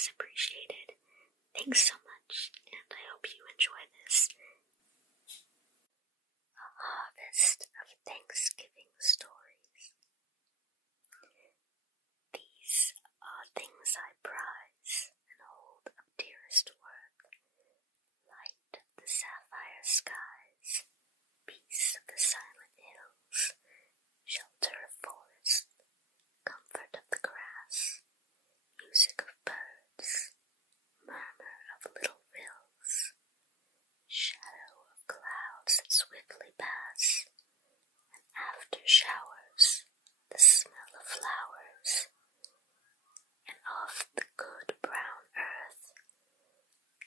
is appreciated. Thanks so much, and I hope you enjoy this. A harvest of Thanksgiving stories. These are things I prize and hold of dearest worth. Light of the sapphire skies, peace of the silent hills, shelter of forest, comfort of the grass, music of birds, murmur of little rills, shadow of clouds that swiftly pass, and after showers, the smell of flowers, and of the good brown earth,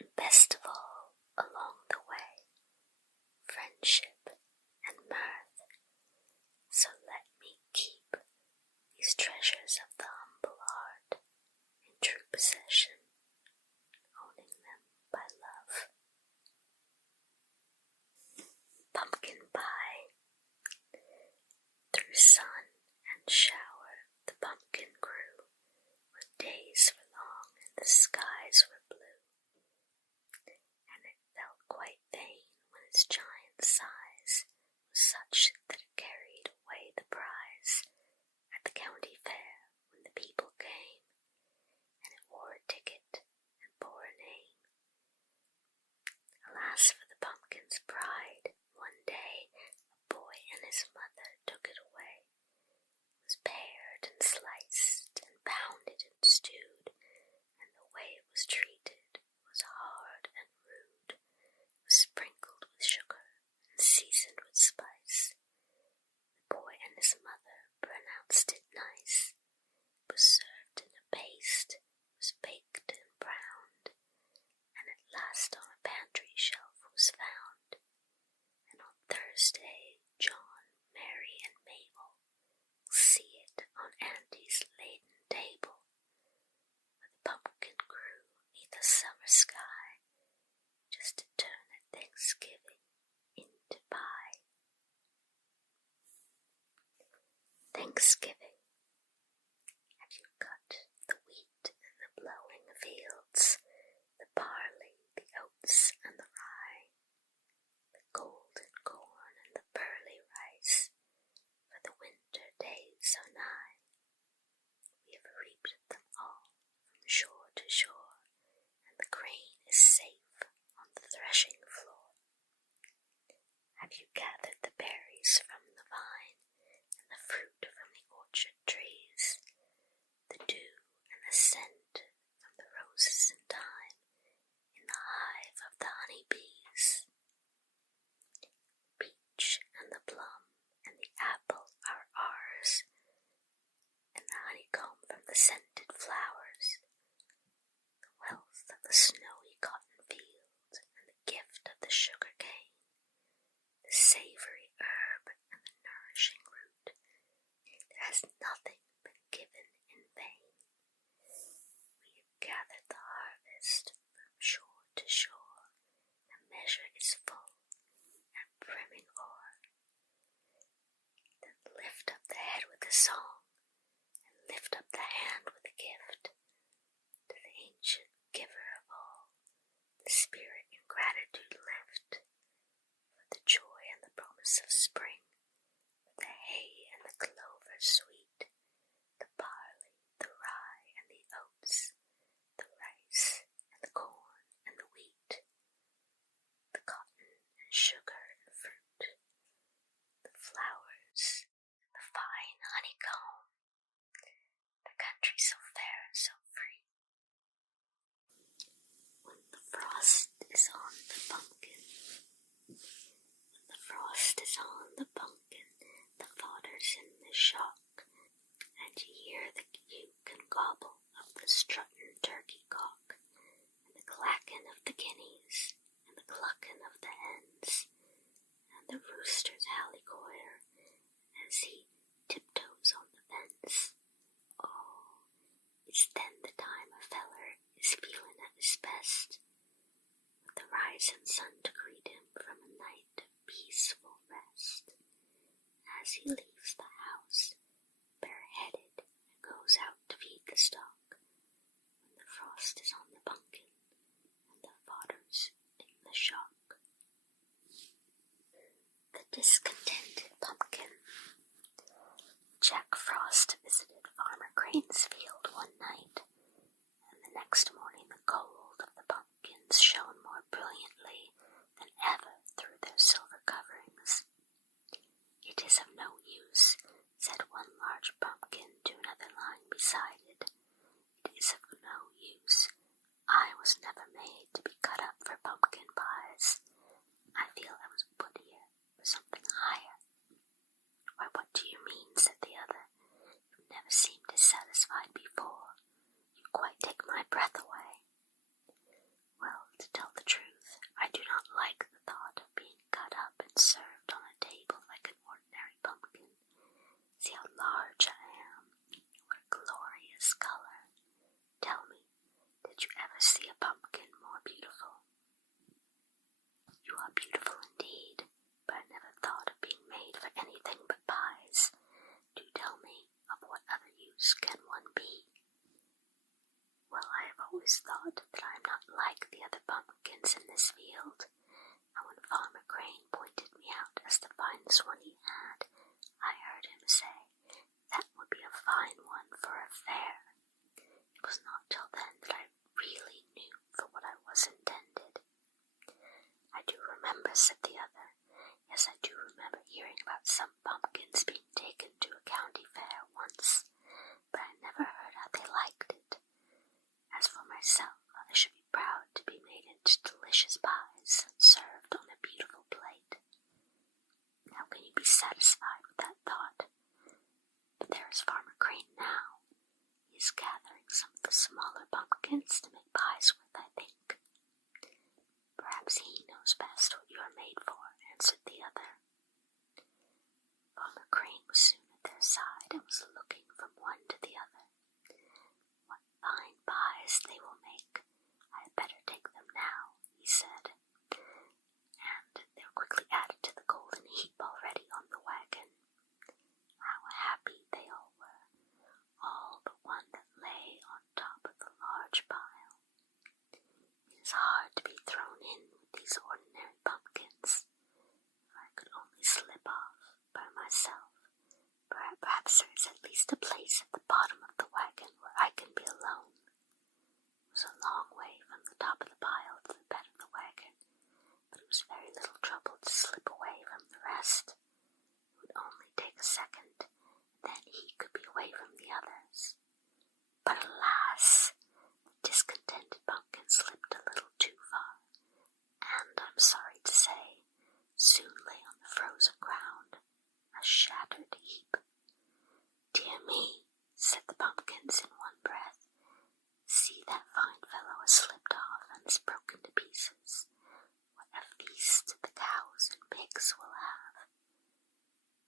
and best of all, along the way, friendship and mirth. So let me keep these treasures of the humble heart in true possession, owning them by love. Pumpkin pie. Through sun and shower the pumpkin grew, when days were long and the skies were blue, and it felt quite vain when its giant size was such that it carried away the prize at the county fair when the people came, and it wore a ticket and bore a name. Alas for the pumpkin's pride, one day a boy and his mother took it away. It was pared and sliced and pounded and stewed, and the way it was treated was hard and rude. It was sprinkled with sugar and seasoned with spice. The boy and his mother pronounced it nice. It was served in a paste, was baked and browned, and at last on a pantry shelf was found. And on Thursday, John, Mary, and Mabel will see it on Auntie's laden table, where the pumpkin grew 'neath a summer sky, just to turn at Thanksgiving into pie. Thanksgiving. Have you cut the wheat in the blowing fields, the barley, the oats, and the rye, the golden corn and the pearly rice, for the winter days are nigh? We have reaped them all from shore to shore, and the grain is safe on the threshing floor. Have you gathered the berries from the vine, and the fruit from the orchard trees, the dew and the scent from the roses in time, in the hive of the honey bees? The peach and the plum and the apple are ours, and the honeycomb from the scented flowers, the wealth of the snowy cotton field, and the gift of the sugar cane, the savory herb and the nourishing root. There has nothing been given in vain. We have gathered the harvest from shore to shore, the measure is full and brimming o'er. Then lift up the head with a song, and lift up the hand with a gift, to the ancient giver of all, the spirit in gratitude lift, for the joy and the promise of spring, for the hay and the clover sweet, the barley, the rye, and the oats, the rice, and the corn, and the wheat, the cotton, and sugar, and fruit, the flowers, and the fine honeycomb, the country so fair and so free. When the frost is on the pumpkin, when the frost is on the pumpkin, the fodder's in the shock, and you hear the uke and gobble of the strutting turkey cock, and the clacking of the guineas, and the clucking of the hens, and the rooster's hallycoir as he tiptoes on the fence. Oh, it's then the time a feller is feeling at his best, with the rising sun to greet him from a night of peaceful rest, as he leaves the house bareheaded and goes out to feed the stock, when the frost frost is on the pumpkin, and the fodder's in the shock. The Discontented Pumpkin. Jack Frost visited Farmer Crane's field one night, and the next morning the gold of the pumpkins shone more brilliantly than ever through their silver coverings. "It is of no use," said one large pumpkin to another lying beside it. "It is of no use. I was never made to be cut up for pumpkin pies. I feel I was put here for something higher." "Why, what do you mean?" said the other. "You never seemed dissatisfied before. You quite take my breath away." "Well, to tell the truth, I do not like the thought of being cut up and served on a table like an ordinary pumpkin. See how large I am. What a glorious color. Tell me, did you ever see a pumpkin more beautiful?" "You are beautiful indeed, but I never thought of being made for anything but pies. Do tell me, of what other use can one be?" "Well, I have always thought that I am not like the other pumpkins in this field, and when Farmer Crane pointed me out as the finest one he had, I heard him say that would be a fine one for a fair. It was not till then that I really knew for what I was intended." "I do remember," said the other. "Yes, I do remember hearing about some pumpkins being taken to a county fair once, but I never heard how they liked it. As for myself, I should be proud to be made into delicious pies and served on a beautiful plate. How can you be satisfied with that thought? But there is Farmer Crane now. He is gathering some of the smaller pumpkins to make pies with, I think." "Perhaps he knows best what you are made for," answered the other. Farmer Crane was soon at their side and was looking from one to the other. "What fine pies they will make. I had better take them now," he said. And they were quickly added to the golden heap already on the wagon. How happy they all were, all but one that lay on top of the large pile. It is hard to be thrown in with these ordinary pumpkins. If I could only slip off by myself, perhaps there is at least a place at the bottom of the wagon where I can be alone. It was a long way from the top of the pile to the bed of the wagon, but it was very little trouble to slip away from the rest. It would only take a second, then he could be away from the others. But alas, the Discontented Pumpkin slipped a little too far, and, I'm sorry to say, soon lay on the frozen ground, a shattered heap. "Dear me," said the pumpkins in one breath. "See, that fine fellow has slipped off and is broken to pieces. What a feast the cows and pigs will have."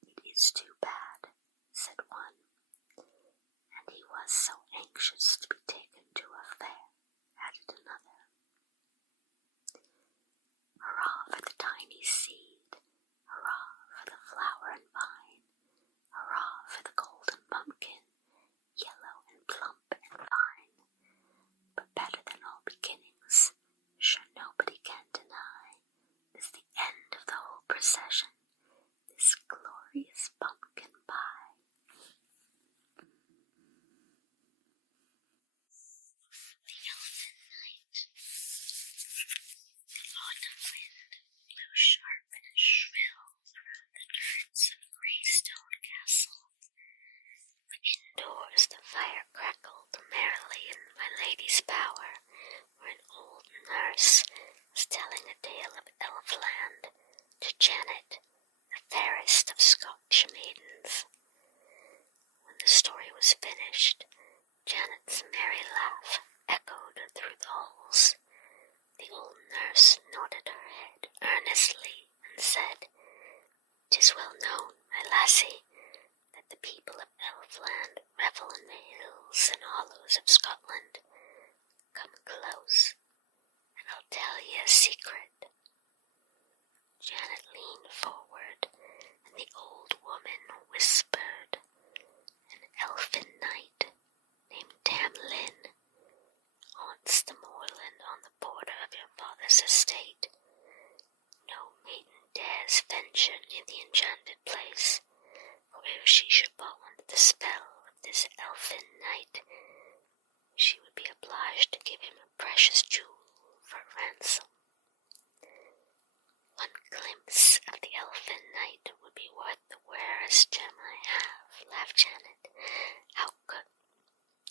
"It is too bad," said one. "And he was so anxious to be taken to a fair," added another. "Hurrah for the tiny seed! Hurrah for the flower and vine! Hurrah for the golden pumpkin, yellow and plump and fine! But better than all beginnings, sure nobody can deny, is the end of the whole procession, this glorious pumpkin pie." The Elfin Night. The autumn wind blew sharp and shrill around the turrets of Greystone Castle. But indoors the fire crackled merrily in my lady's bower, where an old nurse was telling a tale of Elfland to Janet, the fairest of Scotch maidens. When the story was finished, Janet's merry laugh echoed through the halls. The old nurse nodded her head earnestly and said, "'Tis well known, my lassie, that the people of Elfland revel in the hills and hollows of Scotland. Come close, and I'll tell ye a secret." Janet leaned forward, and the old woman whispered, "An elfin knight named Tam she should fall under the spell of this elfin knight, she would be obliged to give him a precious jewel for ransom. One glimpse of the elfin knight would be worth the rarest gem I have, laughed Janet.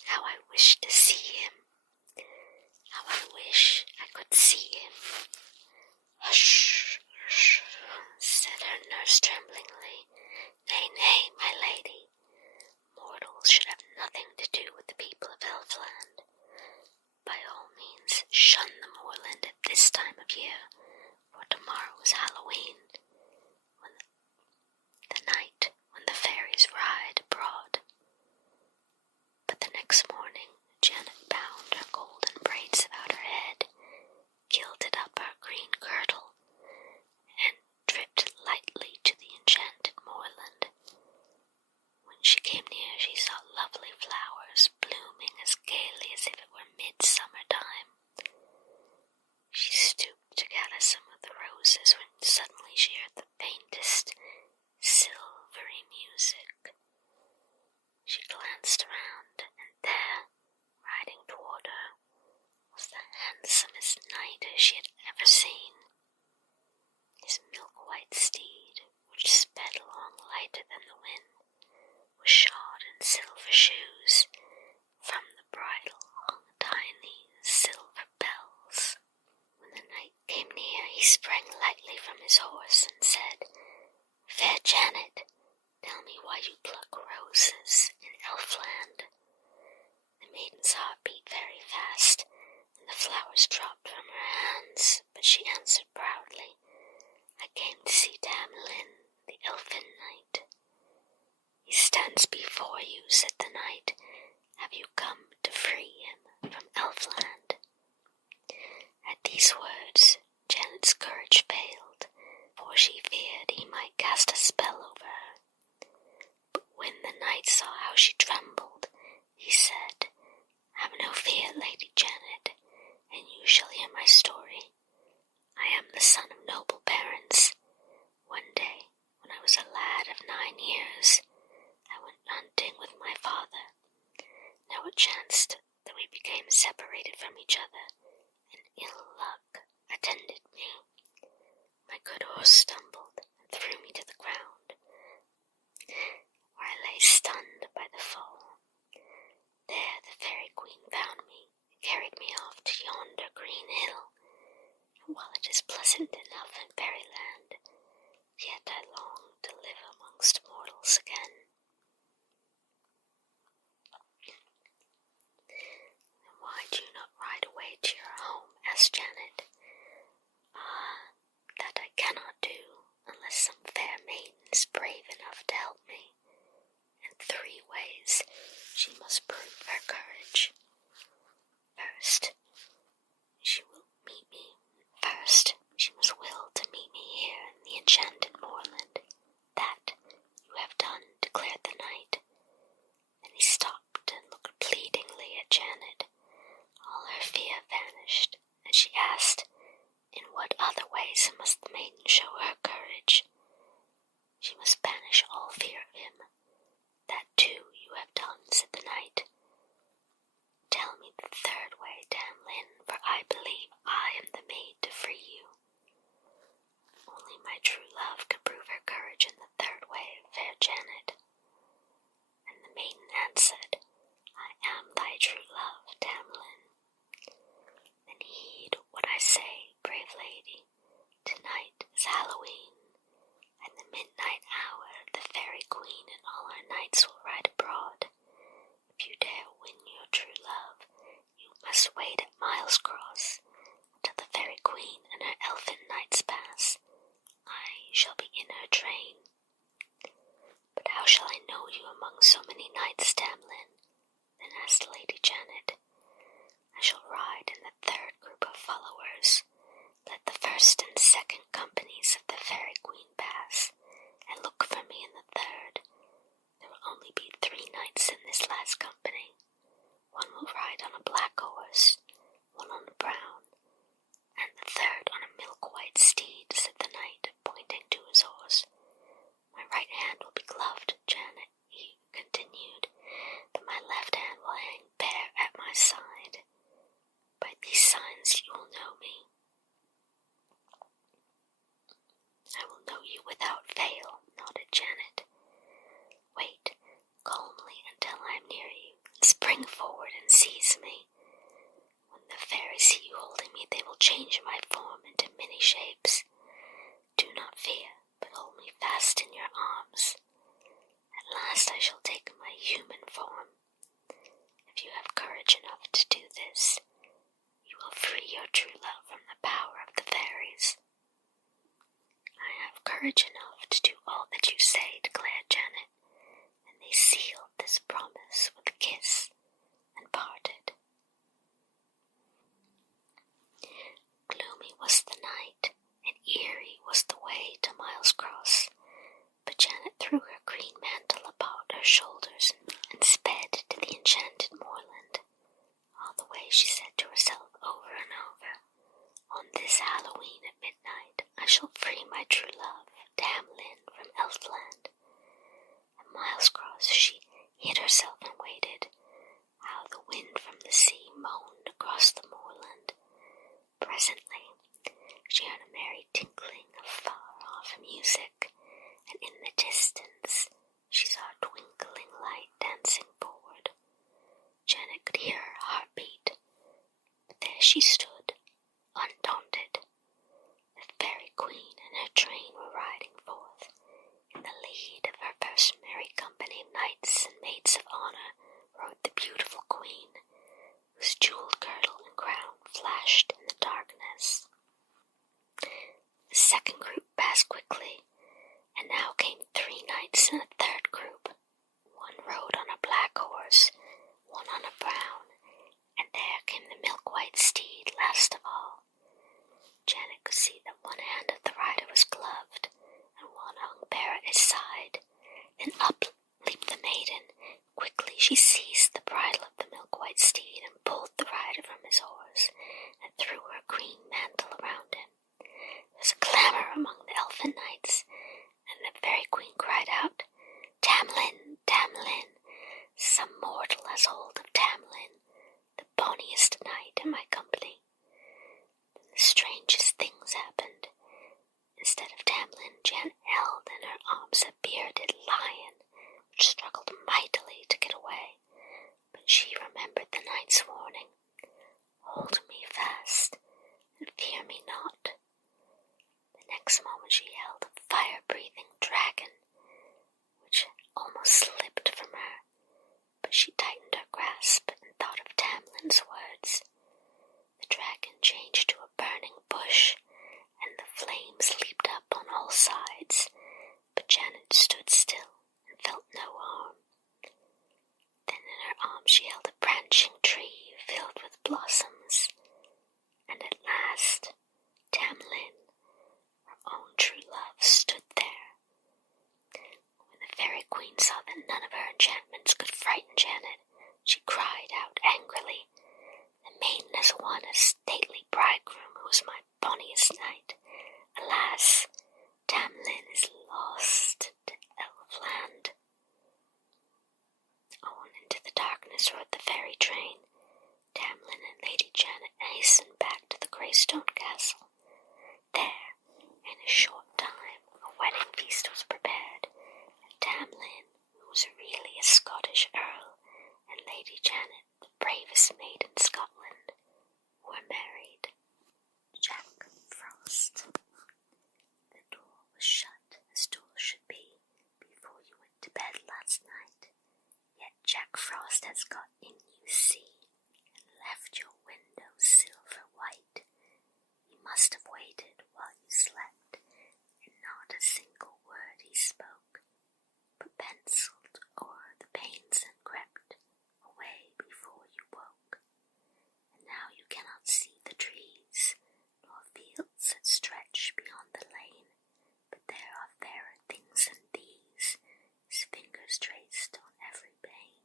How I wish to see him. How I wish I could see him. Hush, hush, said her nurse tremblingly. Nay, nay, my lady. Mortals should have nothing to do with the people of Elfland. By all means, shun the moorland at this time of year, for tomorrow is Hallowe'en, the night when the fairies ride abroad. But the next morning, Janet bound her golden braids about her head, gilded up her green girdle, and tripped lightly to the enchanted moorland. When she came near, she saw lovely flowers blooming as gaily as if it were midsummer time. She stooped to gather some of the roses when suddenly she heard the faintest, silvery music. She glanced around, and there, riding toward her, was the handsomest knight she had ever seen. His milk-white steed, which sped along lighter than the wind, was shod in silver shoes. From the bridle hung tiny silver bells. When the knight came near, he sprang lightly from his horse and said, Fair Janet, tell me why you pluck roses in Elfland. The maiden's heart beat very fast, and the flowers dropped from her hands, but she answered proudly, I came to see Tam Lin, the elfin knight. He stands before you, said the knight. Have you come to free him from Elfland? At these words, Janet's courage failed, for she feared he might cast a spell over her. But when the knight saw how she trembled, he said, Have no fear, Lady Janet, and you shall hear my story. I am the son of noble parents. One day, when I was a lad of 9 years, I went hunting with my father. Now it chanced that we became separated from each other, and ill luck attended me. My good horse stumbled and threw me to the ground, where I lay stunned by the fall. There the fairy queen found me and carried me off to yonder green hill. And while it is pleasant enough in fairyland, yet I long to live amongst mortals again. And why do you not ride away to your home? Asked Janet. Ah, that I cannot do, unless some fair maiden is brave enough to help me. In 3 ways she must prove her courage. First, she must will to meet me here in the enchanted moorland. That you have done, declared the knight. Then he stopped and looked pleadingly at Janet. All her fear vanished, and she asked, In what other ways must the maiden show her courage? She must banish all fear of him. That too you have done, said the knight. Tell me the 3rd way, Tam Lin, for I believe I am the maid to free you. Only my true love can prove her courage in the 3rd way, fair Janet. And the maiden answered, I am thy true love, Tam Lin. Then heed what I say, brave lady. Tonight is Hallowe'en. At the midnight hour, the fairy queen and all her knights will ride abroad. If you dare win your true love, you must wait at Miles Cross until the fairy queen and her elfin knights pass. I shall be in her train. But how shall I know you among so many knights, Tam Lin? Then asked Lady Janet. I shall ride in the 3rd group of followers. Let the 1st and 2nd companies of the fairy queen pass, and look for me in the 3rd. There will only be 3 knights in this last company. One will ride on a black horse, one on a brown, and the 3rd on a milk-white steed, said the knight, pointing to his horse. My right hand will be gloved, Janet, shoulders and sped to the enchanted moorland. All the way she said to herself over and over, "On this Hallowe'en at midnight I shall free my true love, Tam Lin, from Elfland." And miles across she hid herself and waited, how the wind from the sea moaned across the moorland. Presently she heard a merry tinkling of far-off music, and in the distance she saw a twinkling light dancing forward. Janet could hear her heart beat, but there she stood, undaunted. The fairy queen and her train were riding forth. In the lead of her first merry company of knights and maids of honor rode the beautiful queen, whose jeweled girdle and crown flashed in the darkness. The second group passed quickly, and now came 3 knights in a third group. One rode on a black horse, one on a brown, and there came the milk-white steed last of all. Janet could see that one hand of the rider was gloved, and one hung bare at his side. Then up leaped the maiden. Quickly she seized the bridle of the milk-white steed and pulled the rider from his horse, and threw her green mantle around him. There was a clamour among the elfin knights, and the fairy queen cried out, "Tam Lin, Tam Lin, some mortal has hold of Tam Lin, the bonniest knight in my company." Then the strangest things happened. Instead of Tam Lin, Janet held in her arms a bearded lion, which struggled mightily to get away. But she remembered the knight's warning, "Hold me fast, and fear me not." The next moment she held a fire-breathing dragon, which almost slipped from her, but she tightened her grasp and thought of Tam Lin's words. The dragon changed to a burning bush, and the flames leaped up on all sides, but Janet stood still and felt no harm. Then in her arms she held a branching tree filled with blossoms, and at last Tam Lin, her own true love, stood there. When the fairy queen saw that none of her enchantments could frighten Janet, she cried out angrily, "The maiden has won a stately bridegroom who is my bonniest knight. Alas, Tam Lin is lost to Elfland." On into the darkness rode the fairy train. Tam Lin and Lady Janet hastened back to the Greystone Castle. There, in a short time, a wedding feast was prepared, and Tam Lin, who was really a Scottish earl, and Lady Janet, the bravest maid in Scotland, were married. Jack Frost. The door was shut, as doors should be, before you went to bed last night. Yet Jack Frost has got in, you see, and left your window silver white. He must have waited while you slept, and not a single word he spoke, but penciled o'er the panes and crept away before you woke. And now you cannot see the trees, nor fields that stretch beyond the lane, but there are fairer things than these, his fingers traced on every pane.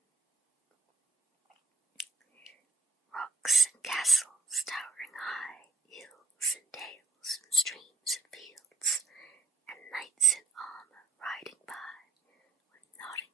Rocks and castles towering high, hills and dales and streams and fields, and knights in armor riding by, with nodding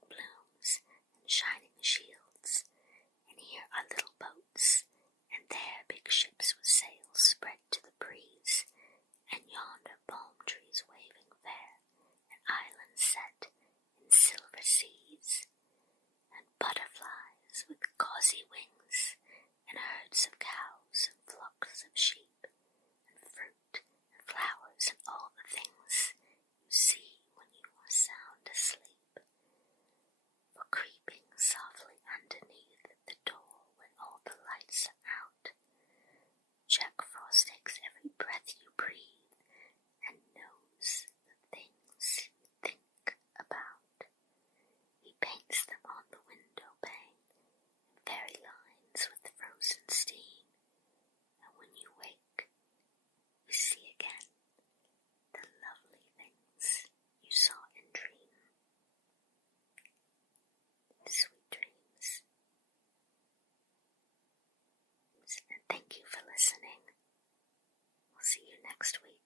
next week.